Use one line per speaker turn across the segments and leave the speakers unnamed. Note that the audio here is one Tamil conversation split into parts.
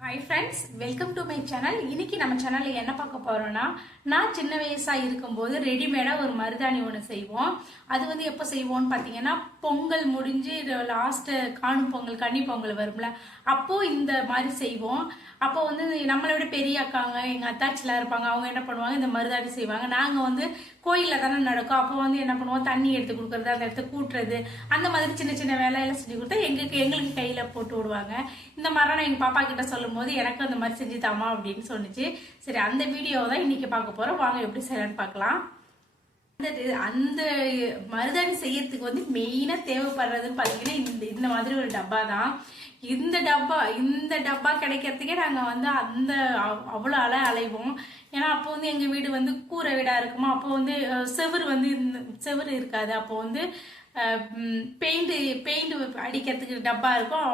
Hi friends welcome to my channel இன்னைக்கு நம்ம சேனலில் என்ன பார்க்க போறோம்னா நான் சின்ன வயசா இருக்கும்போது ரெடிமேடாக ஒரு மருதாணி ஒன்று செய்வோம். அது வந்து எப்போ செய்வோம்னு பார்த்தீங்கன்னா பொங்கல் முடிஞ்சு லாஸ்ட்டு காணும் பொங்கல் கன்னி பொங்கல் வரும்ல அப்போ இந்த மாதிரி செய்வோம். அப்போ வந்து நம்மளை விட பெரிய அக்காங்க எங்கள் அத்தாச்சிலாம் இருப்பாங்க அவங்க என்ன பண்ணுவாங்க இந்த மருதாணி செய்வாங்க. நாங்கள் வந்து கோயிலில் தானே நடக்கும். அப்போ வந்து என்ன பண்ணுவோம் தண்ணி எடுத்து கொடுக்கறது அந்த இடத்த கூட்டுறது. அந்த மாதிரி சின்ன சின்ன வேலையெல்லாம் செஞ்சு கொடுத்தா எங்களுக்கு எங்களுக்கு கையில் போட்டு விடுவாங்க. இந்த மாதிரிலாம் நான் எங்கள் பாப்பா கிட்ட சொல்லும்போது எனக்கு அந்த மாதிரி செஞ்சு தாமா அப்படின்னு சொன்னிச்சு. சரி அந்த வீடியோ தான் இன்னைக்கு பார்க்க போகிறோம் வாங்க எப்படி செய்யலான்னு பார்க்கலாம். அந்த அந்த மருதாணி செய்யறதுக்கு வந்து மெயினாக தேவைப்படுறதுன்னு பார்த்தீங்கன்னா இந்த இந்த மாதிரி ஒரு டப்பா தான். இந்த டப்பா இந்த டப்பா கிடைக்கிறதுக்கே நாங்கள் வந்து அந்த அவ்- அவ்வளோ அலை அலைவோம். ஏன்னா அப்போ வந்து எங்கள் வீடு வந்து கூரை வீடாக இருக்குமா? அப்போ வந்து அஹ், செவுரு வந்து இந்த செவுரு இருக்காது. அப்போ வந்து பெயிண்ட் பெயிண்ட் அடிக்கிறதுக்கு டப்பா இருக்கும்.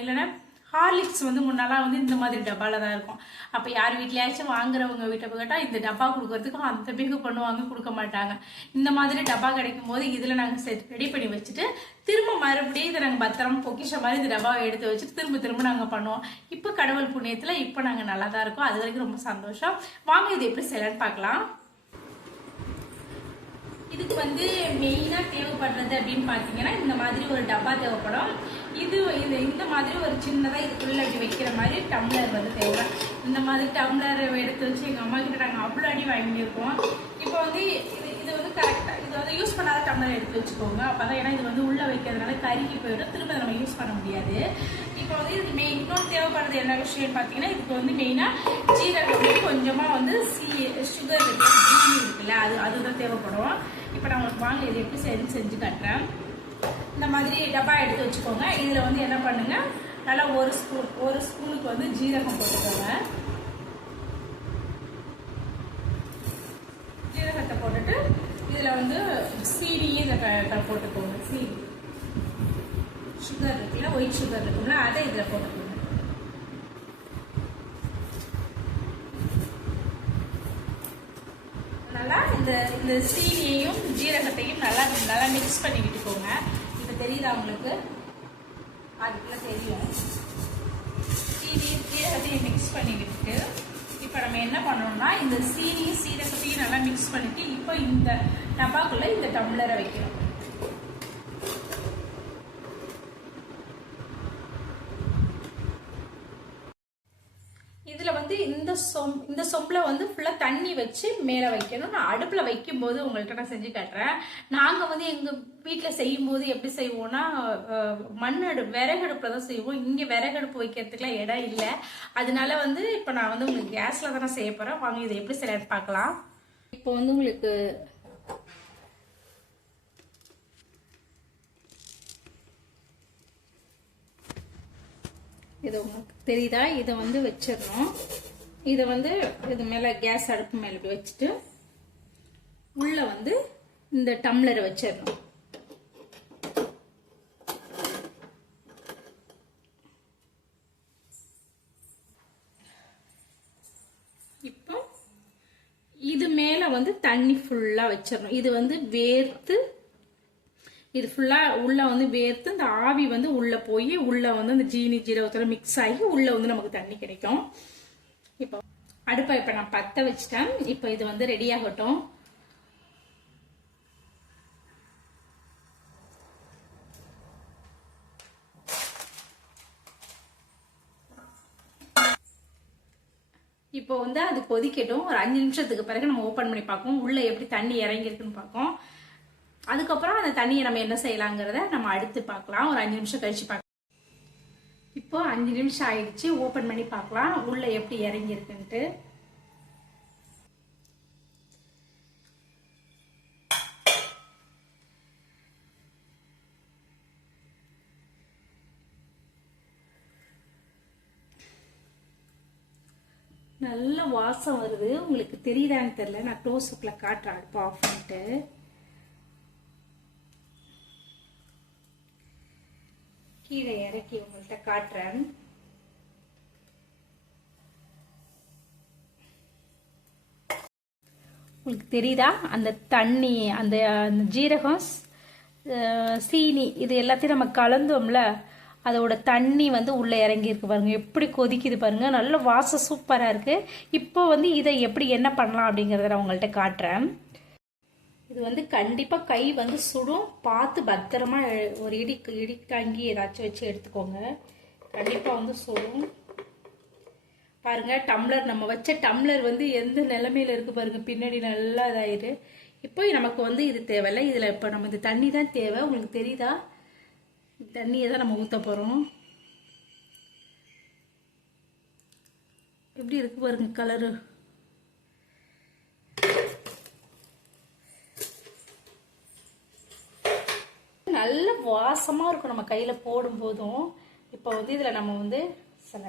இல்லைன்னா ஹார்லிக்ஸ் வந்து முன்னெல்லாம் வந்து இந்த மாதிரி டப்பால தான் இருக்கும். அப்போ யார் வீட்லயாச்சும் வாங்குறவங்க வீட்டை போய் கேட்டால் இந்த டப்பா கொடுக்கறதுக்கும் அந்த பேக்கு பண்ணுவாங்க கொடுக்க மாட்டாங்க. இந்த மாதிரி டப்பா கிடைக்கும் போது இதில் நாங்கள் ரெடி பண்ணி வச்சுட்டு திரும்ப மறுபடியும் இதை நாங்கள் பத்திரம் பொக்கிஷ மாதிரி இந்த டப்பாவை எடுத்து வச்சுட்டு திரும்ப திரும்ப நாங்கள் பண்ணுவோம். இப்போ கடவுள் புண்ணியத்தில் இப்போ நாங்கள் நல்லா தான் இருக்கோம். அது வரைக்கும் ரொம்ப சந்தோஷம். வாங்க இது எப்படி செய்யலான்னு பார்க்கலாம். இதுக்கு வந்து மெயினாக தேவைப்படுறது அப்படின்னு பார்த்தீங்கன்னா இந்த மாதிரி ஒரு டப்பா தேவைப்படும். மாதிரி ஒரு சின்னதாக இதுக்குள்ள அப்படி வைக்கிற மாதிரி டம்ளர் வந்து தேவை. இந்த மாதிரி டம்ளர் எடுத்து வச்சு எங்கள் அம்மா கிட்ட நாங்கள் அவ்வளோ அடி வாங்கியிருக்கோம். இப்போ வந்து இது இது வந்து கரெக்டாக இது வந்து யூஸ் பண்ணாத டம்ளர் எடுத்து வச்சுக்கோங்க. அப்போ தான் ஏன்னா இது வந்து உள்ளே வைக்கிறதுனால கருகி போயிடும். திரும்ப நம்ம யூஸ் பண்ண முடியாது. இப்போ வந்து இது மெயின் இன்னொன்று தேவைப்படுறது என்ன விஷயம்னு பார்த்தீங்கன்னா இதுக்கு வந்து மெயினாக ஜீரகம் கொஞ்சமாக வந்து சி சுகர் இருக்குது ஜீனி இருக்குல்ல அது அதுதான் தேவைப்படும். இப்போ நான் உங்களுக்கு வாங்க இது எப்படி செஞ்சு செஞ்சு காட்டுறேன். இந்த மாதிரி டப்பா எடுத்து வச்சுக்கோங்க. இதில் வந்து என்ன பண்ணுங்க? நல்லா ஒரு ஸ்பூன் ஒரு ஸ்பூனுக்கு வந்து ஜீரகம் போட்டுக்கோங்க. ஜீரகத்தை போட்டுட்டு இதில் வந்து சீனியும் இதை போட்டுக்கோங்க. சீனி. சுகர் இருக்குல்ல ஒயிட் சுகர் இருக்கும்ல அதை இதில் போட்டுக்கோங்க. நல்லா இந்த இந்த சீனியையும் ஜீரகத்தையும் நல்லா நல்லா மிக்ஸ் பண்ணி விட்டுக்கோங்க. தெரியுதா உங்களுக்கு? அதுக்குள்ள தெரியும். சீனியும் ஜீரகத்தையும் மிக்ஸ் பண்ணிக்கிட்டு இப்போ நம்ம என்ன பண்ணணும்னா இந்த சீனியும் சீரகத்தையும் நல்லா மிக்ஸ் பண்ணிட்டு இப்போ இந்த டப்பாக்குள்ள இந்த டம்ளரை வைக்கிறோம் இதுல வந்து இந்த சொம் இந்த சொம்பில் வந்து ஃபுல்லாக தண்ணி வச்சு மேலே வைக்கணும். நான் அடுப்பில் வைக்கும்போது உங்கள்கிட்ட நான் செஞ்சு காட்டுறேன். நாங்கள் வந்து எங்கள் வீட்டில் செய்யும்போது எப்படி செய்வோம்னா மண் அடு விறகடுப்பில் தான் செய்வோம். இங்கே விறகடுப்பு வைக்கிறதுக்குலாம் இடம் இல்லை. அதனால வந்து இப்போ நான் வந்து உங்களுக்கு கேஸில் தானே செய்ய போகிறேன் வாங்க இதை எப்படி செய்யலாம்னு பார்க்கலாம். இப்போ வந்து உங்களுக்கு இது உங்களுக்கு தெரியுதா? இதை வந்து வச்சிடணும். இதை வந்து இது மேலே கேஸ் அடுப்பு மேலே வச்சுட்டு உள்ளே வந்து இந்த டம்ளரை வச்சிடணும். இப்போ இது மேலே வந்து தண்ணி ஃபுல்லாக வச்சிடணும். இது வந்து வேர்த்து இது ஃபுல்லாக உள்ளே வந்து வேர்த்து இந்த ஆவி வந்து உள்ளே போய் உள்ளே வந்து அந்த ஜீனி ஜீரகத்தில் மிக்ஸ் ஆகி உள்ளே வந்து நமக்கு தண்ணி கிடைக்கும். அடுப்பை இப்போ நான் பற்ற வச்சிட்டேன். இப்போ இது வந்து ரெடி ஆகட்டும். இப்போ வந்து அது கொதிக்கட்டும். ஒரு அஞ்சு நிமிஷத்துக்கு பிறகு நம்ம ஓப்பன் பண்ணி பார்ப்போம். உள்ள எப்படி தண்ணி இறங்கியிருக்குன்னு பார்ப்போம். அதுக்கப்புறம் அந்த தண்ணியை நம்ம என்ன செய்யலாங்கிறத நம்ம அடுத்து பார்க்கலாம். ஒரு அஞ்சு நிமிஷம் கழிச்சு பார்க்கலாம். இப்போ அஞ்சு நிமிஷம் ஆயிடுச்சு. ஓப்பன் பண்ணி பார்க்கலாம். உள்ள எப்படி இறங்கியிருக்குன்ட்டு. நல்ல வாசம் வருது. உங்களுக்கு தெரியுதான்னு தெரியல. நான் க்ளோஸ் காட்டுறேன். அடுப்பு ஆஃப் பண்ணிட்டு. கீழே இறக்கி உங்கள்கிட்ட காட்டுறேன். உங்களுக்கு தெரியுதா? அந்த தண்ணி அந்த அந்த ஜீரகம் சீனி இது எல்லாத்தையும் நம்ம கலந்தோம்ல அதோட தண்ணி வந்து உள்ளே இறங்கியிருக்கு பாருங்க. எப்படி கொதிக்குது பாருங்க. நல்ல வாசம் சூப்பராக இருக்குது இப்போ வந்து இதை எப்படி என்ன பண்ணலாம் அப்படிங்கிறத நான் உங்கள்கிட்ட காட்டுறேன். இது வந்து கண்டிப்பாக கை வந்து சுடும். பார்த்து பத்திரமா ஒரு இடி இடி தாங்கி ஏதாச்சும் வச்சு எடுத்துக்கோங்க. கண்டிப்பாக வந்து சுடும். பாருங்க டம்ளர் நம்ம வச்ச டம்ளர் வந்து எந்த நிலைமையில இருக்கு பாருங்க பின்னாடி நல்லா இதாயிரு. இப்போ நமக்கு வந்து இது தேவையில்ல. இதில் இப்போ நம்ம இந்த தண்ணி தான் தேவை. உங்களுக்கு தெரியுதா? தண்ணியை தான் நம்ம ஊற்ற போகிறோம் எப்படி இருக்கு பாருங்க கலரு நல்ல வாசமாக இருக்கும் நம்ம கையில் போடும்போதும். இப்போ வந்து இதில் நம்ம வந்து சில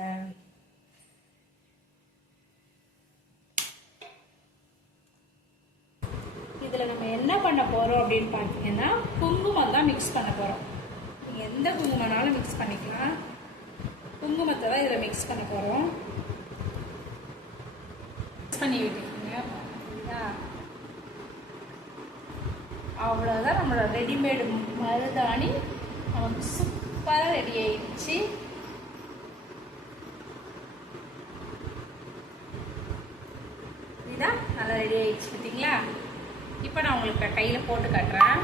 இதில் நம்ம என்ன பண்ண போகிறோம் அப்படின்னு பார்த்தீங்கன்னா குங்குமம் தான் மிக்ஸ் பண்ண போகிறோம் நீங்கள் எந்த குங்குமனாலும் மிக்ஸ் பண்ணிக்கலாம். குங்குமத்தை தான் இதில் மிக்ஸ் பண்ண போகிறோம் மிக்ஸ் பண்ணி விட்டுருக்கீங்க அவ்வளோதான் நம்மளோட ரெடிமேடு மருதாணி. நமக்கு சூப்பராக ரெடி ஆயிடுச்சு. இதுதான் நல்லா ரெடி ஆயிடுச்சு பார்த்தீங்களா இப்போ நான் உங்களுக்கு கையில் போட்டு காட்டுறேன்.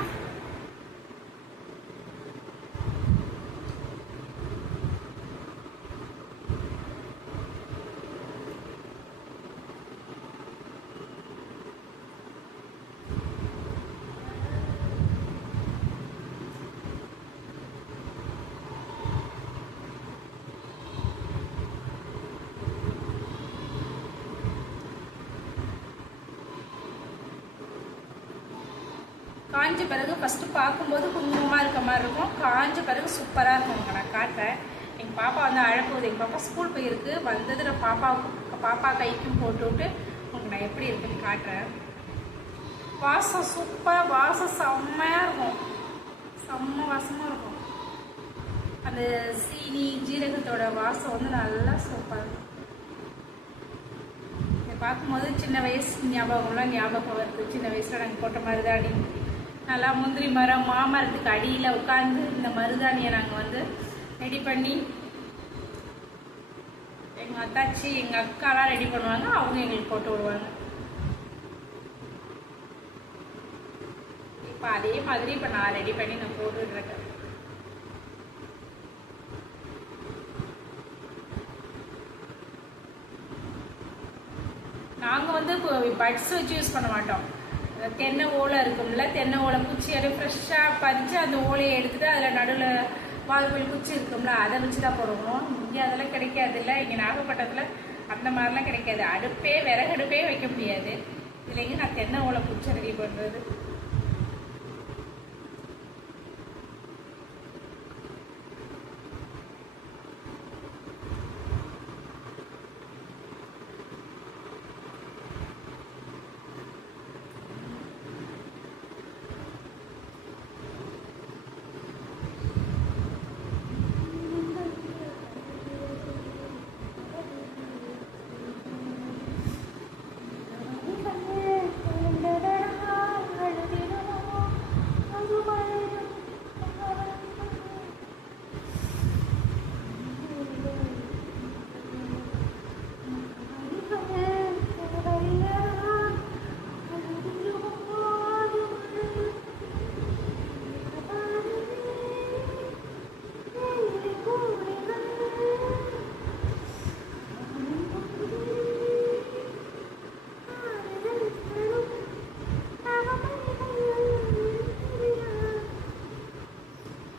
காஞ்ச பிறகு ஃபஸ்ட்டு பார்க்கும்போது குங்குமமாக இருக்க மாதிரி இருக்கும். காஞ்ச பிறகு சூப்பராக இருக்கும். நான் காட்டுறேன். எங்கள் பாப்பா வந்து அழப்போகுது. எங்கள் பாப்பா ஸ்கூல் போயிருக்கு. வந்தது பாப்பாவுக்கு பாப்பா பாப்பா கைக்கும் போட்டு விட்டு உங்களுக்கு நான் எப்படி இருக்குன்னு காட்டுறேன். வாசம் சூப்பராக வாசம் செம்மையாக இருக்கும். செம்ம வாசமாக இருக்கும். அந்த சீனி ஜீரகத்தோட வாசம் வந்து நல்லா சூப்பராக இருக்கும் இதை பார்க்கும்போது சின்ன வயசு ஞாபகம்லாம் ஞாபகம் வருது. சின்ன வயசில் நாங்கள் போட்ட மருதாணி நல்லா முந்திரி மரம் மாமரத்துக்கு அடியில் உட்காந்து இந்த மருதாணியை நாங்கள் வந்து ரெடி பண்ணி எங்கள் அத்தாச்சி எங்கள் அக்காலாம் ரெடி பண்ணுவாங்க அவங்க எங்களுக்கு போட்டு விடுவாங்க. இப்போ அதே மாதிரி இப்போ நான் ரெடி பண்ணி நான் போட்டுருக்கேன் நாங்கள் வந்து பட்ஸ் வச்சு யூஸ் பண்ண மாட்டோம். தென்னை ஓலை இருக்கும்ல தென்னை ஓலை குச்சி அப்படியே ஃப்ரெஷ்ஷாக பறித்து அந்த ஓலையை எடுத்துட்டு அதில் நடுவில் வால்போல் குச்சி இருக்கும்ல அதை வச்சு தான் போடுவோம். இங்கே அதெல்லாம் கிடைக்காதுல்ல இங்கே நாகப்பட்டினத்தில் அந்த மாதிரிலாம் கிடைக்காது. அடுப்பே விறகடுப்பே வைக்க முடியாது. இல்லைங்க நான் தென்னை ஓலை குச்சி ரெடி பண்ணுறது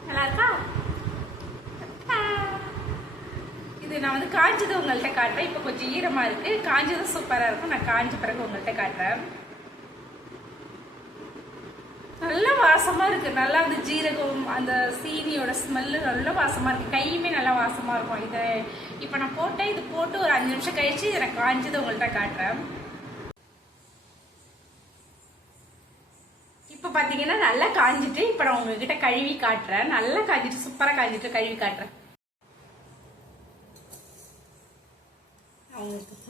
நல்லா இருக்கா இது நான் வந்து காஞ்சது உங்கள்கிட்ட காட்டுறேன். இப்போ கொஞ்சம் ஈரமாக இருக்குது காஞ்சதும் சூப்பராக இருக்கும். நான் காஞ்ச பிறகு உங்கள்கிட்ட காட்டுறேன். நல்ல வாசமாக இருக்குது நல்லா அந்த ஜீரகம் அந்த சீனியோட ஸ்மெல்லு நல்ல வாசமாக இருக்குது கையுமே நல்லா வாசமாக இருக்கும். இதை இப்போ நான் போட்டேன். இது போட்டு ஒரு அஞ்சு நிமிஷம் கழித்து இதை நான் காஞ்சது உங்கள்கிட்ட காட்டுறேன். இப்போ பார்த்தீங்கன்னா நல்லா காஞ்சிட்டு இப்போ நான் உங்ககிட்ட கழுவி காட்டுறேன். நல்லா காஞ்சிட்டு சூப்பராக காஞ்சிட்டு கழுவி காட்டுறேன்.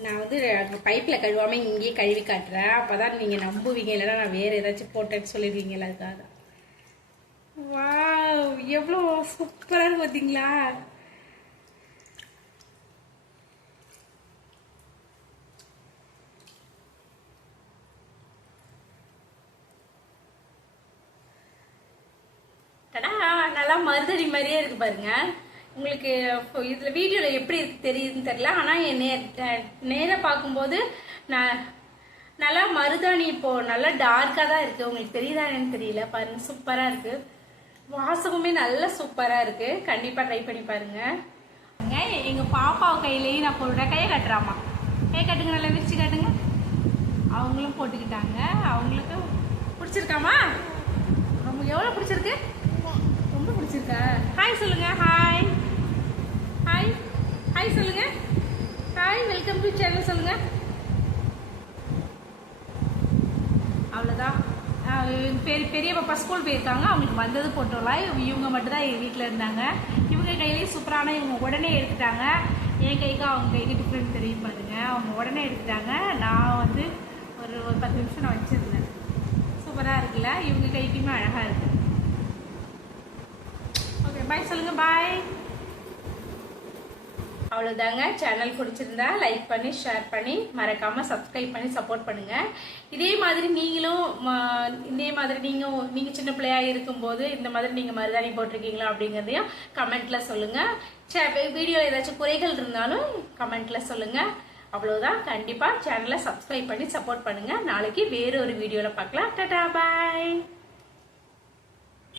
நான் வந்து பைப்பில் கழுவாம இங்கேயே கழுவி காட்டுறேன். அப்போ தான் நீங்கள் நம்புவீங்க. இல்லைன்னா நான் வேறு ஏதாச்சும் போட்டேன்னு சொல்லிடுவீங்களா அதுக்காக. வா எவ்வளோ சூப்பராக இருக்கு பார்த்தீங்களா நல்லா மருதடி மாதிரியே இருக்கு பாருங்க. உங்களுக்கு இதில் வீடியோவில் எப்படி இருக்கு தெரியுதுன்னு தெரியல. ஆனால் என் நே நேர பார்க்கும்போது நான் நல்லா மருதாணி இப்போது நல்லா டார்க்காக தான் இருக்குது உங்களுக்கு தெரியுதா என்னன்னு தெரியல. பாருங்க சூப்பராக இருக்குது வாசகமே நல்லா சூப்பராக இருக்குது கண்டிப்பாக ட்ரை பண்ணி பாருங்க. எங்கள் பாப்பா கையிலேயே நான் போடுறேன் கையை கட்டுறாமா? கை கட்டுங்க நல்லா விரிச்சு காட்டுங்க. அவங்களும் போட்டுக்கிட்டாங்க. அவங்களுக்கு பிடிச்சிருக்காமா? ரொம்ப எவ்வளோ பிடிச்சிருக்கு? ரொம்ப பிடிச்சிருக்கா? ஹாய் சொல்லுங்கள் ஹாய் ஹாய் ஹாய் சொல்லுங்கள் ஹாய் வெல்கம் டு சேனல் சொல்லுங்கள் அவ்வளோதான் பெரிய பெரிய பாப்பா ஸ்கூல் போயிருக்காங்க. அவங்களுக்கு வந்தது போட்டோலாம் இவங்க மட்டும்தான் எங்கள் வீட்டில் இருந்தாங்க. இவங்க கையிலேயே சூப்பரான இவங்க உடனே எடுத்துட்டாங்க. என் கைக்கு அவங்க கைக்கு டிஃப்ரெண்ட் தெரியும் பாருங்க. அவங்க உடனே எடுத்துட்டாங்க. நான் வந்து ஒரு ஒரு பத்து நிமிஷம் நான் வச்சிருந்தேன். சூப்பராக இருக்குல்ல? இவங்க கைக்குமே அழகாக இருக்குது ஓகே பாய் சொல்லுங்கள் பாய் அவ்வளோதாங்க சேனல் பிடிச்சிருந்தா லைக் பண்ணி ஷேர் பண்ணி மறக்காமல் சப்ஸ்கிரைப் பண்ணி சப்போர்ட் பண்ணுங்கள் இதே மாதிரி நீங்களும் இதே மாதிரி நீங்கள் நீங்கள் சின்ன பிள்ளையாக இருக்கும்போது இந்த மாதிரி நீங்கள் மருதாணி போட்டிருக்கீங்களா அப்படிங்கிறதையும் கமெண்ட்டில் சொல்லுங்கள் சே வீடியோ ஏதாச்சும் குறைகள் இருந்தாலும் கமெண்ட்டில் சொல்லுங்கள் அவ்வளோதான் கண்டிப்பாக சேனலை சப்ஸ்கிரைப் பண்ணி சப்போர்ட் பண்ணுங்கள் நாளைக்கு வேற ஒரு வீடியோவில் பார்க்கலாம். டட்டா பாய்